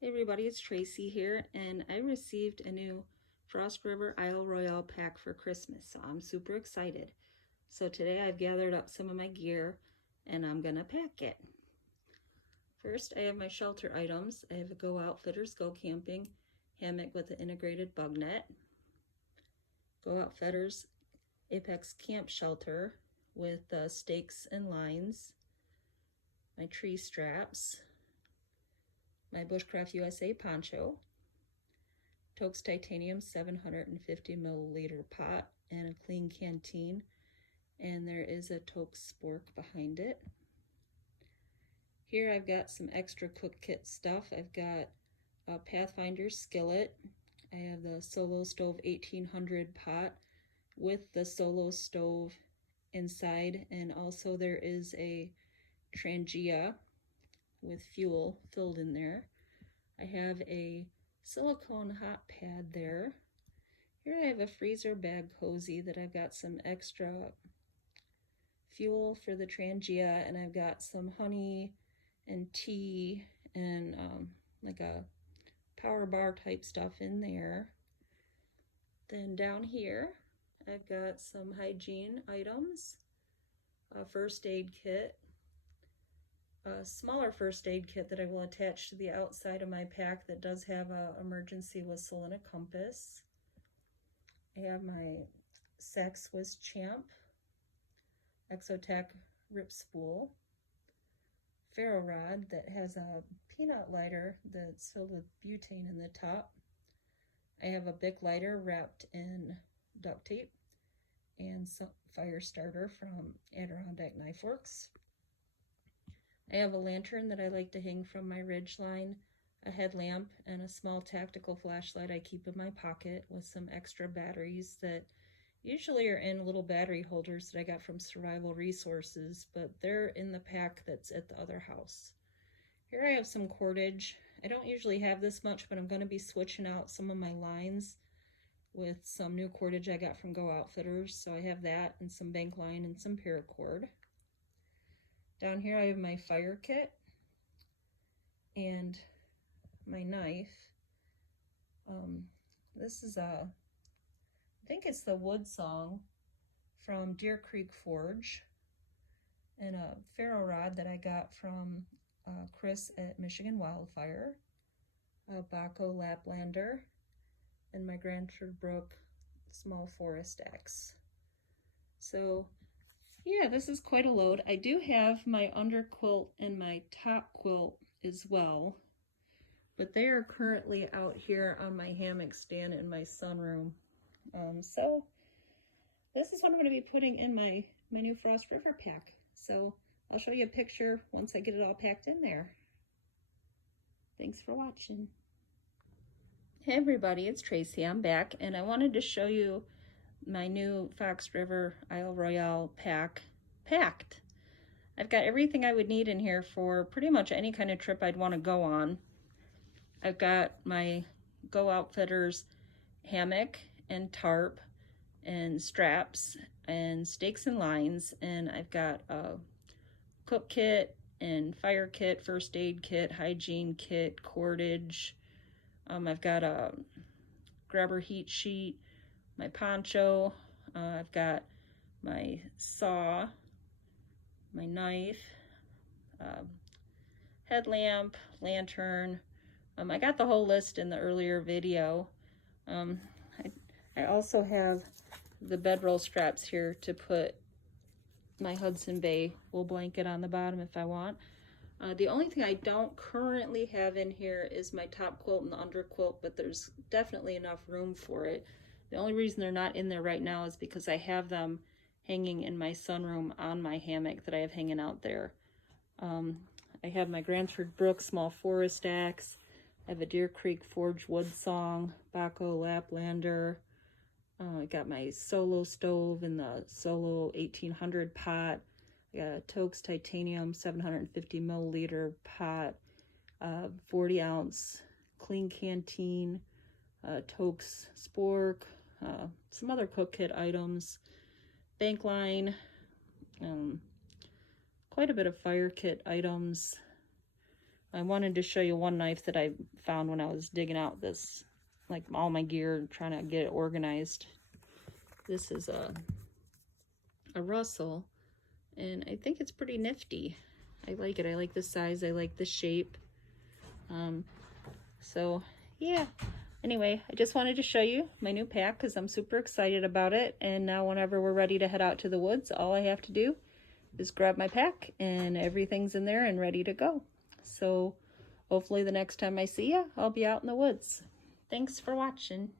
Hey everybody, it's Tracy here, and I received a new Frost River Isle Royale pack for Christmas, so I'm super excited. So today I've gathered up some of my gear and I'm gonna pack it. First, I have my shelter items. I have a Go Outfitters Go Camping hammock with an integrated bug net, Go Outfitters Apex Camp Shelter with stakes and lines, my tree straps, my Bushcraft USA poncho, Toaks Titanium 750 milliliter pot, and a clean canteen, and there is a Toaks spork behind it. Here I've got some extra cook kit stuff. I've got a Pathfinder skillet. I have the Solo Stove 1800 pot with the Solo Stove inside, and also there is a Trangia with fuel filled in there. I have a silicone hot pad there. Here I have a freezer bag cozy that I've got some extra fuel for the Trangia, and I've got some honey and tea and like a power bar type stuff in there. Then down here I've got some hygiene items, a first aid kit, a smaller first aid kit that I will attach to the outside of my pack that does have an emergency whistle and a compass. I have my Sac Swiss Champ Exotech Rip Spool, ferro rod that has a peanut lighter that's filled with butane in the top. I have a Bic lighter wrapped in duct tape and some fire starter from Adirondack Knife Works. I have a lantern that I like to hang from my ridge line, a headlamp, and a small tactical flashlight I keep in my pocket with some extra batteries that usually are in little battery holders that I got from Survival Resources, but they're in the pack that's at the other house. Here I have some cordage. I don't usually have this much, but I'm going to be switching out some of my lines with some new cordage I got from Go Outfitters. So I have that and some bank line and some paracord. Down here I have my fire kit and my knife. This is I think it's the Wood Song from Deer Creek Forge, and a ferro rod that I got from Chris at Michigan Wildfire, a Baco Laplander, and my Granford Brook Small Forest Axe. So yeah, this is quite a load. I do have my underquilt and my top quilt as well, but they are currently out here on my hammock stand in my sunroom. So this is what I'm going to be putting in my new Frost River pack. So I'll show you a picture once I get it all packed in there. Thanks for watching. Hey everybody, it's Tracy. I'm back, and I wanted to show you my new Frost River Isle Royale pack packed. I've got everything I would need in here for pretty much any kind of trip I'd want to go on. I've got my Go Outfitters hammock and tarp and straps and stakes and lines, and I've got a cook kit and fire kit, first aid kit, hygiene kit, cordage. I've got a grabber heat sheet, my poncho, I've got my saw, my knife, headlamp, lantern. I got the whole list in the earlier video. I also have the bedroll straps here to put my Hudson Bay wool blanket on the bottom if I want. The only thing I don't currently have in here is my top quilt and the under quilt, but there's definitely enough room for it. The only reason they're not in there right now is because I have them hanging in my sunroom on my hammock that I have hanging out there. I have my Granford Brook Small Forest Axe. I have a Deer Creek Forge Wood Song, Baco Laplander. I got my Solo Stove and the Solo 1800 pot. I got a Toaks Titanium 750 milliliter pot, 40 ounce clean canteen, Toaks spork, some other cook kit items, bank line, quite a bit of fire kit items, I wanted to show you one knife that I found when I was digging out this, like all my gear, trying to get it organized. This is a Russell, and I think it's pretty nifty. I like it. I like the size. I like the shape. So yeah. Anyway, I just wanted to show you my new pack because I'm super excited about it. And now whenever we're ready to head out to the woods, all I have to do is grab my pack and everything's in there and ready to go. So hopefully the next time I see you, I'll be out in the woods. Thanks for watching.